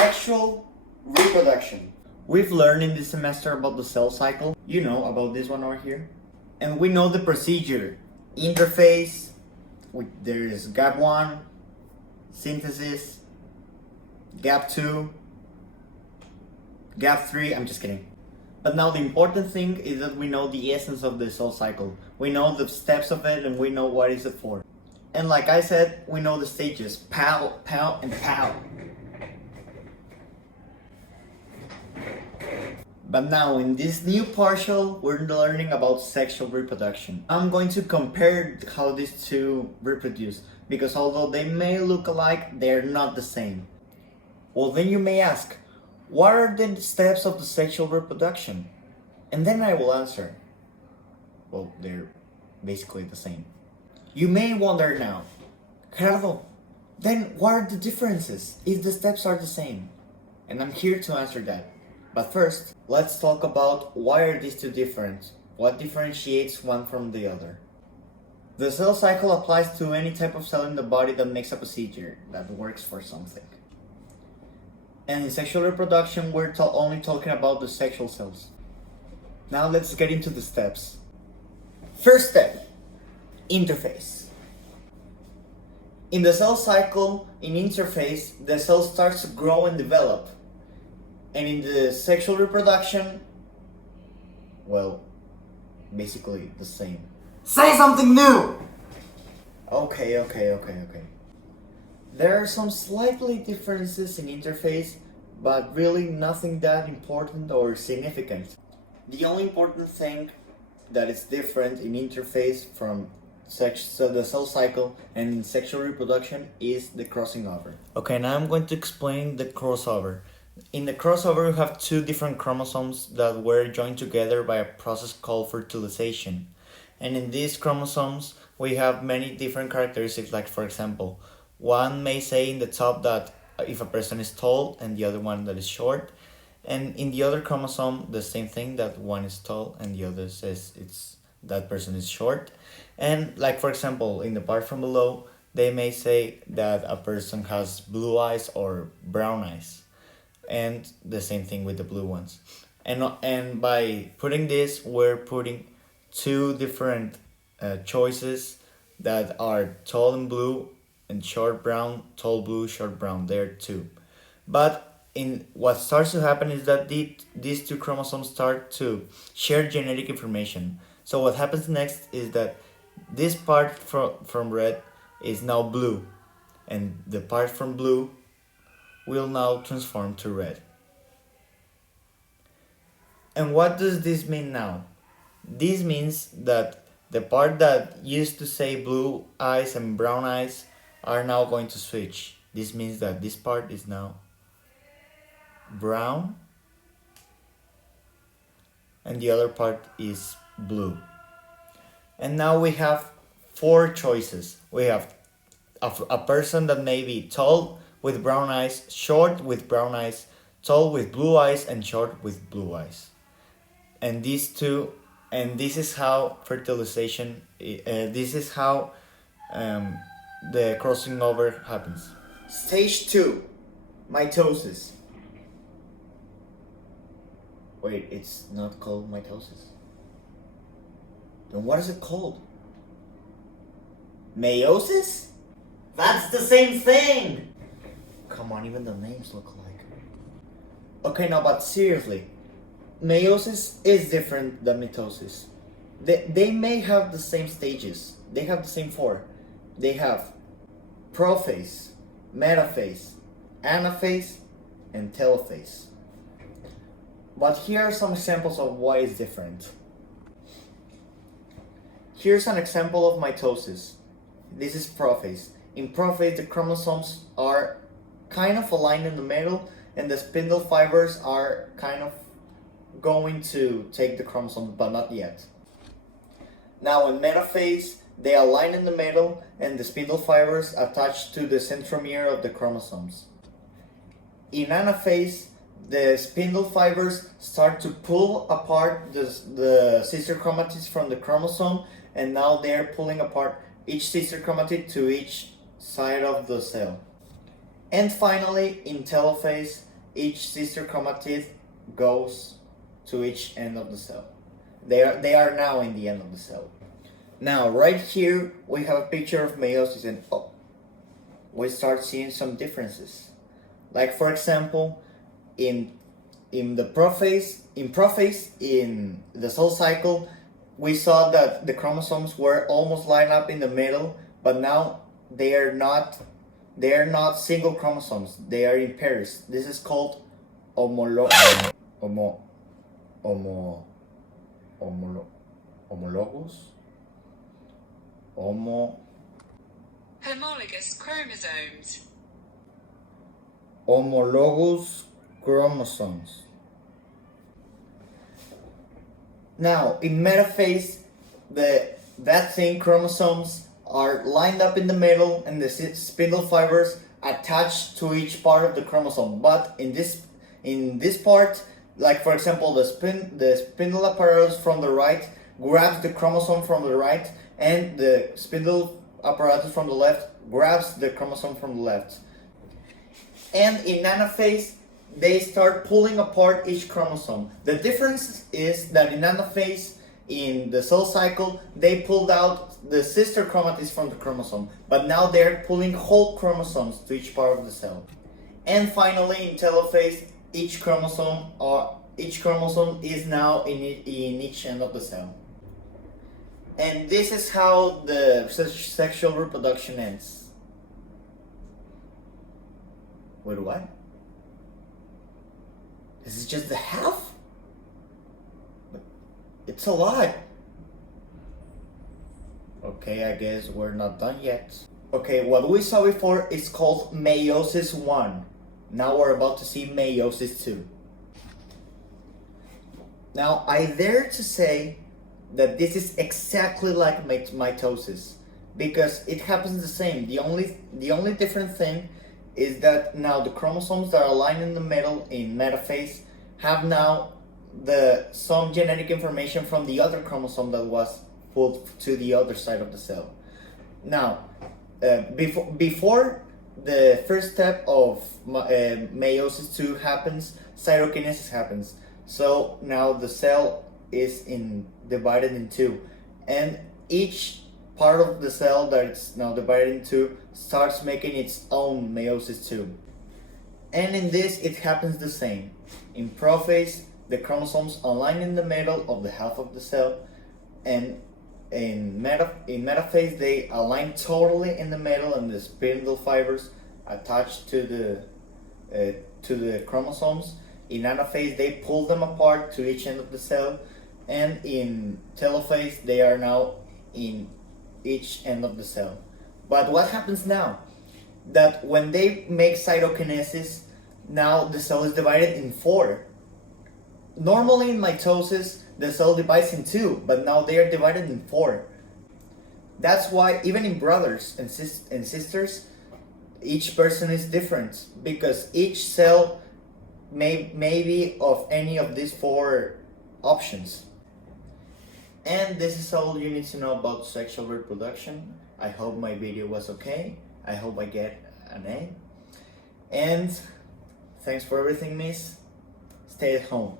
Sexual reproduction. We've learned in this semester about the cell cycle. You know about this one over here. And we know the procedure. Interphase, there is gap 1, synthesis, gap 2, gap 3, I'm just kidding. But now the important thing is that we know the essence of the cell cycle. We know the steps of it and we know what is it for. And like I said, we know the stages. Pow, pow, and pow. But now in this new partial, we're learning about sexual reproduction. I'm going to compare how these two reproduce, because although they may look alike, they're not the same. Well, then you may ask, what are the steps of the sexual reproduction? And then I will answer, well, they're basically the same. You may wonder now, Gerardo, then what are the differences if the steps are the same? And I'm here to answer that. But first, let's talk about why are these two different? What differentiates one from the other? The cell cycle applies to any type of cell in the body that makes a procedure that works for something. And in sexual reproduction, we're only talking about the sexual cells. Now let's get into the steps. First step, interphase. In the cell cycle, in interphase, the cell starts to grow and develop. And in the sexual reproduction, well, basically the same. Say something new! Okay. There are some slightly differences in interphase, but really nothing that important or significant. The only important thing that is different in interphase from the cell cycle and in sexual reproduction is the crossing over. Okay, now I'm going to explain the crossover. In the crossover, you have two different chromosomes that were joined together by a process called fertilization. And in these chromosomes, we have many different characteristics, like for example, one may say in the top that if a person is tall and the other one that is short. And in the other chromosome, the same thing, that one is tall and the other says that person is short. And like for example, in the part from below, they may say that a person has blue eyes or brown eyes. And the same thing with the blue ones. And by putting this, we're putting two different choices that are tall and blue and short brown, tall blue, short brown. There too. But in what starts to happen is that these two chromosomes start to share genetic information. So what happens next is that this part from red is now blue, and the part from blue will now transform to red. And what does this mean now? This means that the part that used to say blue eyes and brown eyes are now going to switch. This means that this part is now brown and the other part is blue. And now we have four choices. We have a person that may be tall with brown eyes, short with brown eyes, tall with blue eyes, and short with blue eyes. And this is how fertilization, this is how the crossing over happens. Stage 2, mitosis. Wait, it's not called mitosis. Then what is it called? Meiosis? That's the same thing! Come on, even the names look alike. Okay, now, but seriously, meiosis is different than mitosis. They may have the same stages. They have the same four. They have prophase, metaphase, anaphase, and telophase. But here are some examples of why it's different. Here's an example of mitosis. This is prophase. In prophase, the chromosomes are kind of aligned in the middle, and the spindle fibers are kind of going to take the chromosomes, but not yet. Now in metaphase, they align in the middle, and the spindle fibers attach to the centromere of the chromosomes. In anaphase, the spindle fibers start to pull apart the sister chromatids from the chromosome, and now they're pulling apart each sister chromatid to each side of the cell. And finally, in telophase, each sister chromatid goes to each end of the cell. They are now in the end of the cell. Now, right here, we have a picture of meiosis, and we start seeing some differences. Like, for example, in the prophase, in the cell cycle, we saw that the chromosomes were almost lined up in the middle, but now they are not single chromosomes. They are in pairs. This is called homologous. Homologous chromosomes. Homologous chromosomes. Now, in metaphase, that same chromosomes are lined up in the middle and the spindle fibers attached to each part of the chromosome. But in this part, like for example, the spindle apparatus from the right grabs the chromosome from the right, and the spindle apparatus from the left grabs the chromosome from the left. And in anaphase, they start pulling apart each chromosome. The difference is that in anaphase, in the cell cycle, they pulled out the sister chromatids from the chromosome, but now they're pulling whole chromosomes to each part of the cell. And finally, in telophase, each chromosome is now in each end of the cell. And this is how the sexual reproduction ends. Wait, what? This is just the half? But it's a lot. Okay, I guess we're not done yet. Okay, what we saw before is called Meiosis 1. Now we're about to see Meiosis 2. Now, I dare to say that this is exactly like mitosis, because it happens the same. The only different thing is that now the chromosomes that are aligned in the middle in metaphase have now some genetic information from the other chromosome that was pulled to the other side of the cell. Now, before the first step of meiosis 2 happens, cytokinesis happens. So now the cell is divided in two, and each part of the cell that it's now divided into starts making its own meiosis 2. And in this, it happens the same. In prophase, the chromosomes align in the middle of the half of the cell, and in metaphase, they align totally in the middle, and the spindle fibers attached to the chromosomes. In anaphase, they pull them apart to each end of the cell, and in telophase, they are now in each end of the cell. But what happens now? That when they make cytokinesis, now the cell is divided in 4. Normally in mitosis, the cell divides in 2, but now they are divided in 4. That's why even in brothers and sisters, each person is different, because each cell may be of any of these 4 options. And this is all you need to know about sexual reproduction. I hope my video was okay. I hope I get an A. And thanks for everything, miss. Stay at home.